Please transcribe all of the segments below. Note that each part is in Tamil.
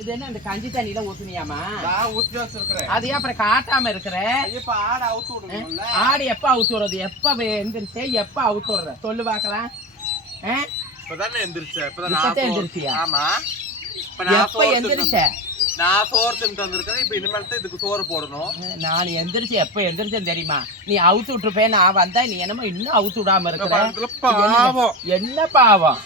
இது என்ன இந்த கஞ்சி தண்ணியில ஊத்துனியாமா அது அப்புறம் காட்டாம இருக்கிற? இப்ப ஆடு எப்ப அவுத்து விடுறது? எப்ப எந்திரிச்சு எப்ப அவுத்து விடுற? சொல்லு நான் எப்ப எந்திரிச்ச? நான் சோறு தின்ட்டு வந்திருக்கிறேன் இப்ப இனிமேல் தான் இதுக்கு சோறு போடணும். நான் எந்திரிச்சு எப்ப எந்திரிச்சேன் தெரியுமா? நீ அவுத்து விட்டுருப்பேன் நான் வந்தா நீ என்னமோ இன்னும் அவுத்து விடாம இருக்கிற? பக்கத்துல பாவம். என்ன பாவம்?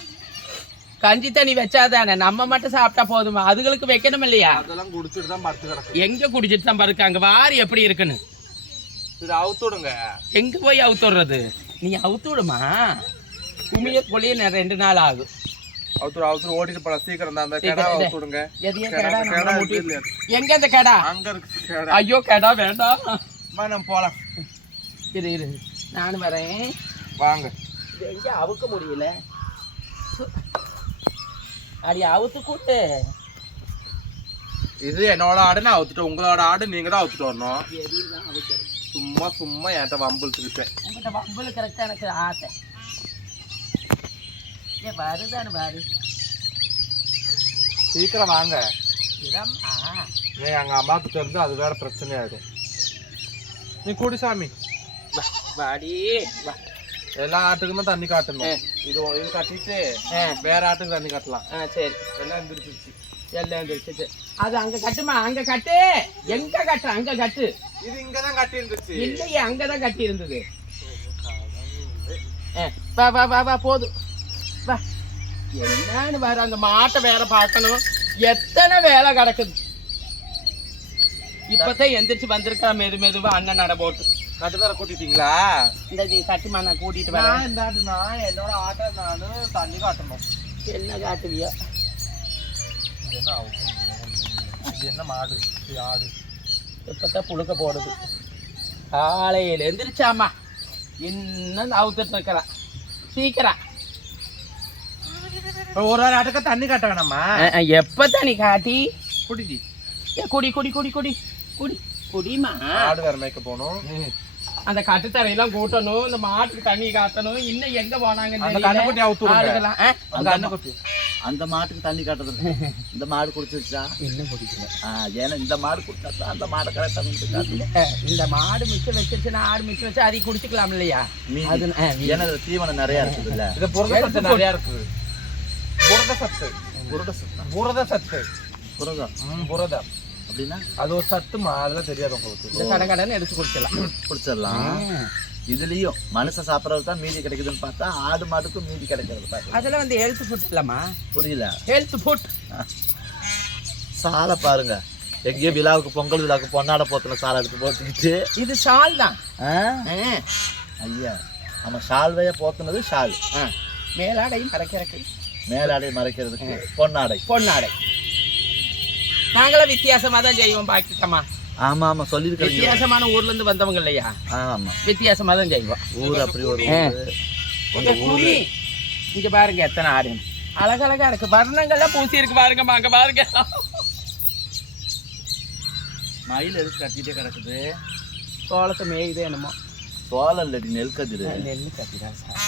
கஞ்சி தண்ணி வச்சாதானே? நம்ம மட்டும் சாப்பிட்டா போதுமா? அதுகளுக்கு வைக்கணும் இல்லையா? அதெல்லாம் குடிச்சிட்டு தான் படுத்து கிடக்கு எங்க குடிச்சிட்டு தான் பாருக்க அங்க வாரி எப்படி இருக்குன்னு? இது அவுத்து விடுங்க. எங்க போய் அவுத்து விடுறது? நீ அவுத்து விடுமா? உமிய கொள்ளைய ரெண்டு நாள் ஆகும். அவுத்து அவுத்து ஓடிட்டு போல சீக்கிரம் தான் அந்த கடை இரு. அவுத்து விடுங்க. எதையோ கடை- கடா? கடை நம்மள முட்டி- இல்லையா? எங்க இந்த கடா? அங்க இருக்கு. ஐயோ கடா வேண்டாம். வா, நம்ம போலாம். இரு இரு. நானும் வரேன். வாங்க. எங்க அவுக்க முடியல. அடி அவுத்து கூட்டு. இது என்னோட ஆடு நான் அவுத்துட்டேன் உங்களோட ஆடு நீங்க தான் அவுத்துட்டு வரணும். சும்மா சும்மா என்கிட்ட வம்பிழுத்துக்கிட்டேன் உங்கள்கிட்ட வம்புல கரெக்டாக எனக்கு ஆசை. ஏ வருதானு பாரு. சீக்கிரம் வாங்க. இடம் ஆ. நீ எங்க அம்மாவுக்கு தெரிஞ்சு அது வேற பிரச்சனை ஆயிடும் நீ குடி சாமி. வாடி வா. எல்லா ஆட்டுக்குமே தண்ணி காட்டணும். இது இது கட்டிட்டு வேற ஆட்டுக்கு தண்ணி காட்டலாம் ஆ சரி எல்லாம் எந்திரிச்சிருச்சு எல்லாம் வந்துருச்சு அது அங்க கட்டுமா அங்க கட்டு எங்க கட்டு அங்க கட்டு இது இங்கதான் கட்டி இருந்துச்சு இல்லையே அங்கதான் கட்டி இருந்தது வா வா வா வா போதும் வா என்னன்னு பாரு அந்த மாட்டை வேற பார்க்கணும் எத்தனை வேலை கிடக்குது இப்பதான் எந்திரிச்சு வந்திருக்கா மெது மெதுவா அண்ணன் நட போட்டு. கட்டு வேற கூட்டிட்டீங்களா? இந்த நீ கட்டுமா நான் கூட்டிட்டு வரேன். நான் இந்த நான் என்னோட ஆட்டை நானு தண்ணி காட்டணும். என்ன காட்டுவியோ? இது என்ன ஆகும்? இது என்ன மாடு? இது ஆடு. இப்பதான் புழுக்க போடுது. காலையில எந்திரிச்சாமா இன்னும் அவுத்துட்டு இருக்கிறான் சீக்கிரம் ஒரு ஒரு ஆட்டுக்கு தண்ணி காட்ட வேணாமா எப்பதான் நீ காட்டி? குடிடி. ஏ, குடி குடி குடி குடி. குடி குடிமா. ஆடு வேற மேய்க்க போகணும். அந்த கட்டுத்தரையெல்லாம் கூட்டணும் இந்த மாட்டுக்கு தண்ணி காட்டணும் இன்னும் எங்க போனாங்க அந்த இன்னும் மாட்டுக்கு தண்ணி காட்டுறது இந்த மாடு குடிச்சிருச்சா குடிக்கல ஆ, ஏன்னா இந்த மாடு குடிச்சா அந்த மாடு கரெக்டாக இந்த மாடு மிச்சம் வச்சிருச்சுன்னா ஆடு மிச்சம் வச்சு அதை குடிச்சுக்கலாம் இல்லையா? மீதி. அது. ஏன்னா தீவனம் நிறைய இருக்குதுல்ல இது புரத சத்து நிறைய இருக்கு புரத சத்து. புரத சத்தம் புரத சத்து. புரதம். புரதம். அப்படின்னா? அது ஒரு சத்துமா அதெல்லாம் தெரியாது உங்களுக்கு. இந்த கடை கடைன்னு எடுத்து குடிச்சிடலாம். குடிச்சிடலாம் இதுலயும் மனுஷன் சாப்பிட்றது தான் மீதி கிடைக்குதுன்னு பார்த்தா ஆடு மாட்டுக்கும் மீதி கிடைக்கிறது பார்க்கலாம் அதெல்லாம் வந்து ஹெல்த் ஃபுட் இல்லம்மா. புரியல. ஹெல்த் ஃபுட் சாலை பாருங்க. எங்கேயோ விழாவுக்கு பொங்கல் விழாவுக்கு பொன்னாட போத்துல சாலை எடுத்து போட்டுக்கிட்டு. இது ஷால் தான்? ஐயா நம்ம ஷால்வைய போத்துனது ஷால். மேலாடையும் மறைக்கிறக்கு மேலாடை மறைக்கிறதுக்கு பொன்னாடை. பொன்னாடை. நாங்களும் வித்தியாசமா தான் செய்வோம் பாக்கிட்டமா ஆமா ஆமா சொல்லியிருக்கிறீங்க வித்தியாசமான ஊர்ல இருந்து வந்தவங்க இல்லையா? ஆமா வித்தியாசமா தான் செய்வோம் ஊர் அப்படி ஒரு குழி இங்க பாருங்க எத்தனை ஆடு. அழகழகா இருக்கு. வர்ணங்கள்லாம் பூசி இருக்கு பாருங்க அங்க பாருங்க. மயில் எதுக்கு கட்டிட்டே கிடக்குது? சோளத்தை மேயுது என்னமோ. சோளம் இல்லடி நெல் கதிரு. நெல்லு கத்திரா சார்.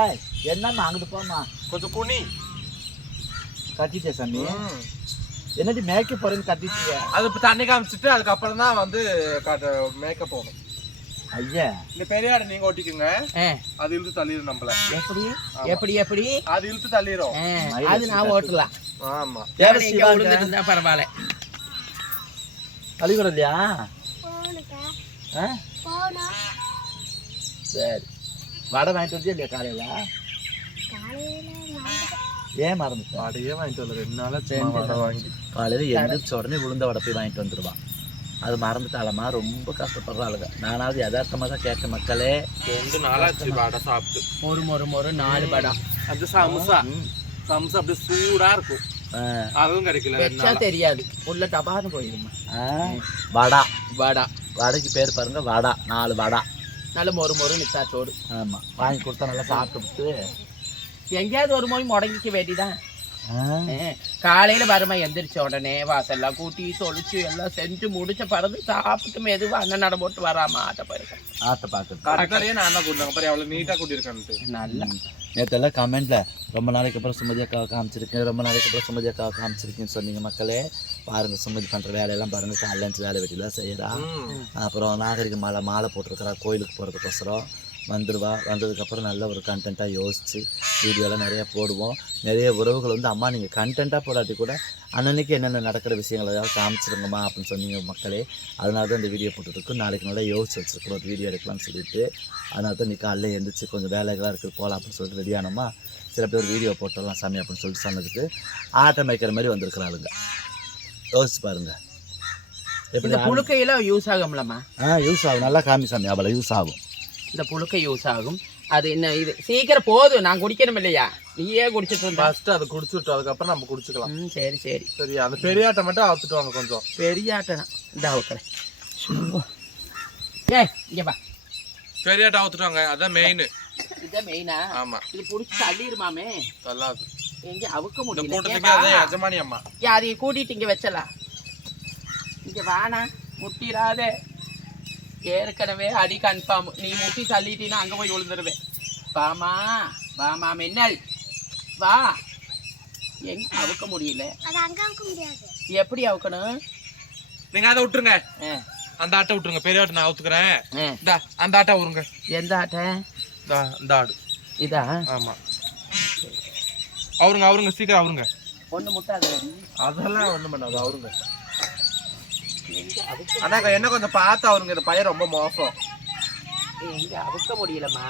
ஏய் என்னம்மா அங்கிட்டு போமா கொஞ்சம் குனி. கட்டிட்டே சாமி. என்னடி மேய்க்க போறேன்னு கட்டிட்டியா அது இப்ப தண்ணி காமிச்சிட்டு அதுக்கப்புறம் தான் வந்து மேய்க்க போகணும் ஐயா. இந்த பெரிய ஆடு நீங்க ஓட்டிக்குங்க அது இழுத்து தள்ளிடும் நம்மள. எப்படி? எப்படி எப்படி? அது இழுத்து தள்ளிடும் அது நான் ஓட்டலாம். ஆமா. விழுந்துட்டு இருந்தா பரவாயில்ல. கழிவுற இல்லையா? சரி. வடை வாங்கிட்டு வந்தியா இல்லையா காலையில ஏன் மறந்துட்டேன் வடையே வாங்கிட்டு வரல ரெண்டு நாளா சும்மா சரி. வடை வாங்கி காலையில எந்திரிச்ச உடனே உளுந்த வடை போய் வாங்கிட்டு வந்துடுவான் அது மறந்துட்டாலம்மா ரொம்ப கஷ்டப்படுறாளுங்க நானாவது யதார்த்தமாக தான் கேட்க மக்களே ரெண்டு நாளாச்சு வடை சாப்பிட்டு மொறு மொறு மொறு நாலு படம் அது சம்சா சம்சா அப்படியே சூடா இருக்கும் ஆ, அதுவும் கிடைக்கல. தெரியாது உள்ள டபான்னு போயிடுமா ஆ, வடா வடா வடைக்கு பேர் பாருங்க வடா நாலு வடா நல்ல மொறு மொறு நித்தாச்சோடு ஆமா வாங்கி கொடுத்தா நல்லா சாப்பிட்டு எங்கேயாவது ஒரு மொழி முடங்கிக்க வேண்டிதான் காலையில வருமா எந்திரிச்ச உடனே வாசல்லாம் கூட்டி தொளிச்சு எல்லாம் செஞ்சு முடிச்ச பிறகு சாப்பிட்டு மெதுவா அண்ணன் நட போட்டு வராம ஆட்ட போயிருக்கேன் ஆட்டை பார்க்குறது கரெக்டாரியே நான் தான் கூட்டாங்க பாரு எவ்வளவு நீட்டா கூட்டியிருக்கேன்ட்டு. நல்லா. நேற்றெல்லாம் கமெண்ட்ல ரொம்ப நாளைக்கு அப்புறம் சுமதி அக்காவை காமிச்சிருக்கேன். ரொம்ப நாளைக்கு அப்புறம் சுமதி அக்காவை காமிச்சிருக்கேன்னு சொன்னீங்க மக்களே. பாருங்க சுமதி பண்ணுற வேலையெல்லாம் பாருங்க. அஞ்சு வேலை வெட்டிலாம் செய்கிறா அப்புறம் நாகரிக மாலை மாலை போட்டிருக்கிறா. கோயிலுக்கு போகிறதுக்கோசரம் வந்துடுவா வந்ததுக்கப்புறம் நல்ல ஒரு கண்டென்ட்டாக யோசித்து வீடியோலாம் நிறைய போடுவோம். நிறைய உறவுகள் வந்து அம்மா நீங்கள் கண்டென்ட்டாக போடாட்டி கூட அன்னன்னைக்கு என்னென்ன நடக்கிற விஷயங்கள் ஏதாவது காமிச்சிருங்கம்மா அப்படின்னு சொன்னீங்க மக்களே. அதனால தான் இந்த வீடியோ போட்டுருக்கு நாளைக்கு நல்லா யோசிச்சு வச்சுருக்கோம் ஒரு வீடியோ எடுக்கலாம்னு சொல்லிட்டு. அதனால தான் நீ காலைல எழுந்திரிச்சு கொஞ்சம் வேலைகளாக இருக்குது போகலாம் அப்படின்னு சொல்லிட்டு ரெடியானோமா சில பேர் வீடியோ போட்டுடலாம் சாமி அப்படின்னு சொல்லிட்டு சொன்னதுக்கு ஆட்டம் வைக்கிற மாதிரி வந்திருக்கிறாளுங்க யோசிச்சு பாருங்க. எப்படி இந்த புழுக்கையில யூஸ் ஆகும்லம்மா. ஆ யூஸ் ஆகும். நல்லா காமி சாமி அவளை யூஸ் ஆகும். இந்த புழுக்கை யூஸ் ஆகும். அது என்ன இது சீக்கிரம் போதும் நான் குடிக்கணும் இல்லையா? நீயே குடிச்சிட்டு இருந்தா. ஃபர்ஸ்ட் அதை குடிச்சுட்டோம் அதுக்கப்புறம் நம்ம குடிச்சுக்கலாம். ம் சரி சரி. சரி அந்த பெரியாட்டை மட்டும் வாங்க கொஞ்சம். பெரிய ஆட்டம் இந்த அவுக்கிறேன் ஏ இங்க வா. பெரியாட்டை அவுத்துட்டு வாங்க அதான் மெயின் இதான் மெயினா ஆமா. இது புடிச்சு தள்ளிடுமாமே தள்ளாது. எங்க அவுக்க முடியல. கூட்டத்துக்கு அதான்? எஜமானி அம்மா. ஏ, அதைய கூட்டிட்டு இங்க வச்சலாம். இங்க வானா முட்டிராதே ஏற்கனவே அடி கன்ஃபார்ம் நீ முட்டி தள்ளிட்டீன்னா அங்க போய் விழுந்துருவேன். வாமா வாமா மின்னல். வா. எங்க அவுக்க முடியல. அது அங்க வைக்க முடியாது. எப்படி அவுக்கணும்? நீங்க அதை விட்டுருங்க. ஆ, அந்த ஆட்டை விட்டுருங்க. பெரியாட்டை நான் அவுத்துக்கிறேன். இந்தா அந்த ஆட்டை விடுங்க எந்த ஆட்டை? இந்தா ஆடு. இதா? ஆமா. அவருங்க அவருங்க சீக்கிரம் அவருங்க. ஒண்ணு முட்டாத. அதெல்லாம் ஒண்ணும் பண்ணாது அவருங்க. எங்க அண்ணா என்ன கொஞ்சம் பார்த்து அவருங்க இந்த பையன் ரொம்ப மோசம். எங்க அவுக்க முடியலம்மா.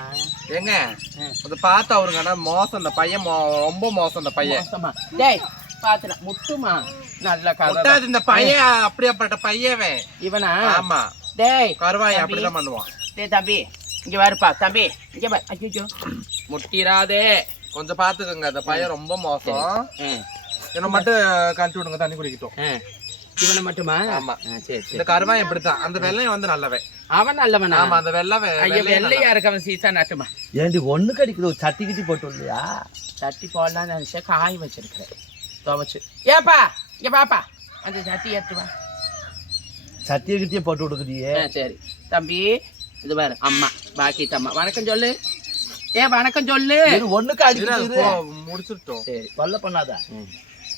ஆ. கொஞ்சம் பார்த்து அவருங்க ஆனா மோசம் இந்த பையன் ரொம்ப மோசம் இந்த பையன். மோசமா. டேய் பாத்துனா முட்டுமா? நல்ல கதை இந்த பையன் அப்படியாப்பட்ட பையன் இவனா? ஆமா. டேய் கருவாய். அப்படிதான் பண்ணுவான். டேய் தம்பி இங்க வருப்பா தம்பி இங்க முட்டிராதே. கொஞ்சம் பாத்துக்கோங்க இந்த பையன் ரொம்ப மோசம். என்ன மட்டும் கழட்டி விடுங்க தண்ணி குடிக்கட்டும். இவனை மட்டுமா? ஆமா. ஆ, சரி இந்த சரி கருவாய் இப்படித்தான். அந்த வெள்ளையும் வந்து நல்லவன். அவன் நல்லவனா? ஆமா அந்த வெள்ளை வெ- ஐயோ வெள்ளையா இருக்கவன் சீசா நட்டுமா? ஏண்டி ஒன்று கடிக்குது ஒரு சட்டி கிட்டி போட்டு இல்லையா சட்டி போடலாம்னு நினைச்சேன் காய வச்சிருக்கிறேன். துவைச்சு. ஏப்பா இங்க பாப்பா அந்த சட்டி எடுத்து வா. சட்டியை கிட்டியே போட்டு விடுக்குறியே? ஆ, சரி. தம்பி இது பாரு அம்மா பாக்கி அம்மா வணக்கம் சொல்லு. ஏ வணக்கம் சொல்லு. இது ஒண்ணுக்கு போ- முடிச்சிட்டோம். சரி. தொல்லை பண்ணாத.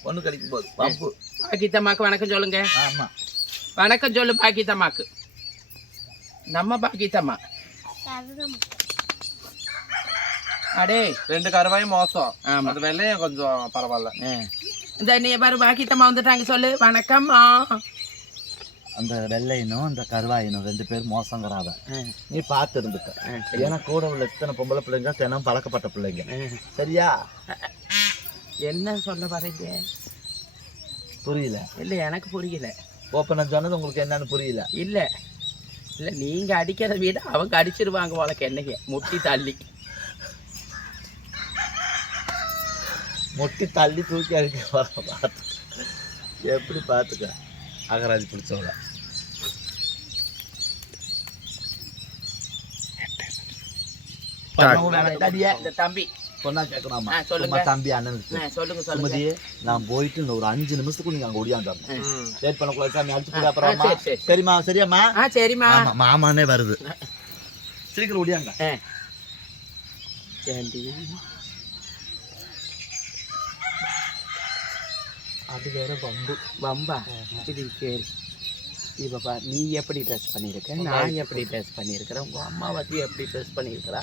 ஒண்ணு கடிக்கும் போது பம்பு பாக்கித்தம்மாக்கு வணக்கம் சொல்லுங்க. ஆமா. வணக்கம் சொல்லு பாக்கித்தம்மாக்கு நம்ம பாக்கித்தம்மா அடே. ரெண்டு கருவாயும் மோசம். ஆமா. அந்த வெள்ளையும் கொஞ்சம் பரவாயில்ல. ஆ. இந்த நீ பாரு பாக்கித்தம்மா வந்துட்டாங்க சொல்லு. வணக்கம்மா. அந்த வெள்ளையனும் அந்த கருவாயனும் ரெண்டு பேரும் மோசங்கிறாத நீ பார்த்து இருந்துக்க. ஏன்னா கூட உள்ள இத்தனை பொம்பளை பிள்ளைங்க தினம் பழக்கப்பட்ட பிள்ளைங்க. சரியா? என்ன சொல்ல வரீங்க? புரியல. இல்ல எனக்கு புரியல. ஓப்பன் நான் சொன்னது உங்களுக்கு என்னன்னு புரியல. இல்ல. இல்ல நீங்க அடிக்கிறத விட அவங்க அடிச்சிருவாங்க உனக்கு என்னைக்கு. முட்டி தள்ளி. முட்டி தள்ளி தூக்கி அடிக்க பார்த்து. எப்படி பார்த்துக்க? அகராஜி பிடிச்சவள. இந்த தம்பி. சொன்னா கேட்கலாமா ஆ, சொல்லுங்க. தம்பி அண்ணனுக்கு சொல்லுங்க சொல்லுங்க. சுமதி நான் போயிட்டு இந்த ஒரு அஞ்சு நிமிஷத்துக்கு நீங்க அங்க ஓடியாந்து ம். லேட் பண்ணக்கூடாது சாமி அடிச்சு ஆ, அப்புறம். சரி, சரி. சரிம்மா சரியாம்மா? சரிம்மா. ஆமா மாமானே வருது. சீக்கிரம். ஏண்டி? அது வேற வம்பு. வம்பா? இது கேளு இப்போ பா நீ எப்படி ட்ரெஸ் பண்ணியிருக்க நான் எப்படி ட்ரெஸ் பண்ணியிருக்கிறேன் உங்கள் அம்மா வந்து எப்படி ட்ரெஸ் பண்ணியிருக்கிறா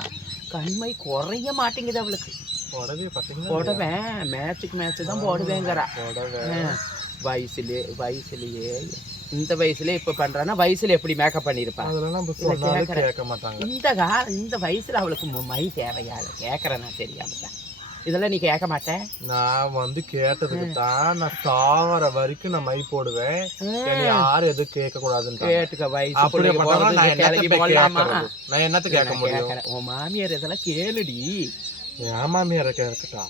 கண்மை குறைய மாட்டேங்குது அவளுக்கு. புடவைய பாத்தீங்களா? போடுவேன் மேட்சுக்கு மேட்ச் தான் போடுவேங்கிறா. புடவை. வயசுலயே இந்த வயசுல இப்ப பண்றானா வயசுல எப்படி மேக்கப் பண்ணிருப்பா? அதெல்லாம் நம்ம இல்ல, சொன்னாலும் கேக்குறேன். கேட்க மாட்டாங்க. இந்த கா இந்த வயசுல அவளுக்கு மு- தேவையா? கேக்குறேன் நான் தெரியாம இதெல்லாம் நீ கேட்க மாட்டேன். நான் வந்து கேட்டதுக்கு தான் நான் சாவர வரைக்கும் நான் மை. போடுவேன் யாரும் எதுவும் கேட்க கூடாதுன்னு கேட்டுக்க வயசு அப்படி நான் என்னத்த போய் கேட்கறது? கேட்க முடியும். உன் மாமியார் இதெல்லாம் கேளுடி. என் மாமியார கேட்கட்டா.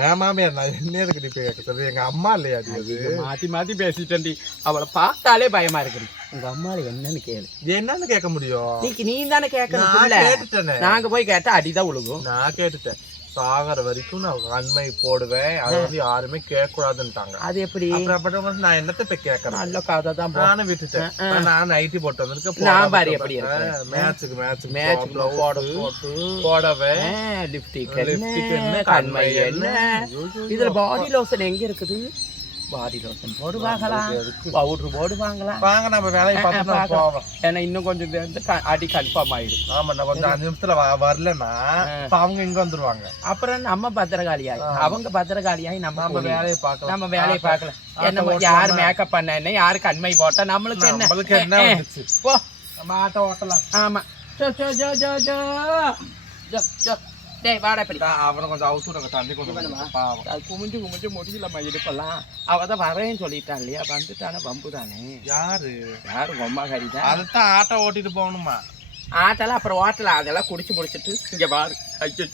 என் மாமியார் நான் என்ன இருக்கு இப்ப கேட்க சொல்றது எங்க அம்மா இல்லையா அது? மாத்தி மாத்தி பேசிட்டேன்டி. அவளை பார்த்தாலே பயமா இருக்குடி. உங்க அம்மா என்னன்னு கேளு. என்னன்னு கேட்க முடியும்? நீ தானே கேட்கணும் நாங்க போய் கேட்டா அடிதான் விழுகும் நான் கேட்டுட்டேன். சாகர வரைக்கும் நான் கண்மை போடுவேன். அது வந்து யாருமே கேட்க கூடாதுன்ட்டாங்க அது எப்படி? அப்புறம் நான் என்னத்த போய் கேட்கறேன்? நல்ல கதை தான் நானும் விட்டுட்டேன். நான் நைட்டி போட்டு வந்திருக்கேன். நான் பாரு எப்படி. மேட்சுக்கு மேட்ச் மேட்ச் போட போட்டு போடவே. லிப்டிக் Lipstick என்ன? கண்மை என்ன? இதுல பாடி லோஷன் எங்க இருக்குது? பாடி லோஷன் பவுடர் போடுவாங்களா வாங்க நம்ம வேலையை பார்த்து. போவோம். ஏன்னா இன்னும் கொஞ்சம் அடி கன்ஃபார்ம் ஆயிடும் ஆமா நான் கொஞ்சம் அஞ்சு நிமிஷத்துல வரலன்னா அவங்க இங்க வந்துருவாங்க. அப்புறம் நம்ம பத்திரகாளியாய். அவங்க பத்திரகாளியாய் நம்ம நம்ம. வேலையை பார்க்கலாம். நம்ம வேலையை பார்க்கலாம். என்ன? யார் மேக்கப் பண்ண என்ன? யாரு கண்மை போட்டா? நம்மளுக்கு என்ன? நம்மளுக்கு என்ன ஏ, ஏ, வந்துச்சு? போ. நம்ம ஆட்டோ ஓட்டலாம். ஆமா. ஜோ ஜோ ஜோ ஜோ. ஜோ ஜோ. டேய் வாடா இப்படி. அவனை கொஞ்சம் அவுசுடுங்க தண்ணி பாவம். அது குமிஞ்சு குமிஞ்சு முடியலம்மா இடுப்பெல்லாம். அவ தான் வரேன்னு சொல்லிட்டான் இல்லையா? வந்துட்டானே வம்பு தானே. யாரு? யாரும் பொம்மாக்காரி தான். அதுதான் ஆட்டோ ஓட்டிட்டு போகணுமா? ஆட்டெல்லாம் அப்புறம் ஓட்டலாம் அதெல்லாம் குடிச்சு முடிச்சிட்டு இங்க பாரு. ஐயோ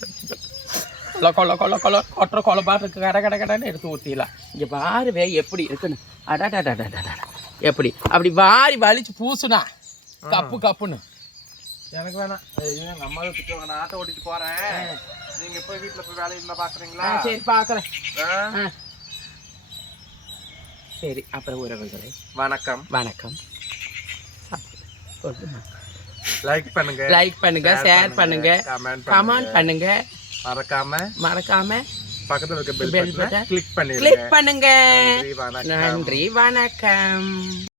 கொல கொல கொல கொல கொட்டுற கொலை பாட்டு இருக்கு. கட கட கடன்னு எடுத்து ஊற்றிடலாம் இங்க பாரு வே எப்படி இருக்குன்னு. அடாடாடாடாடா எப்படி? அப்படி வாரி வலிச்சு பூசுனா கப்பு கப்புன்னு. எனக்கு வேணாம். ஐயோ, எங்க அம்மா திட்டுவாங்க நான் ஆட்டோ ஓட்டிட்டு போறேன். நீங்க போய் வீட்டுல போய் வேலையை இருந்தா பாக்குறீங்களா? சரி பார்க்குறேன் ஆ? சரி அப்புறம் உறவுகளை. வணக்கம். வணக்கம். லைக் பண்ணுங்க. லைக் பண்ணுங்க ஷேர் பண்ணுங்க கமெண்ட் பண்ணுங்க. மறக்காம. மறக்காம. பக்கத்துல இருக்க பெல் பட்டனை கிளிக் பண்ணிருங்க கிளிக் பண்ணுங்க. நன்றி வணக்கம்.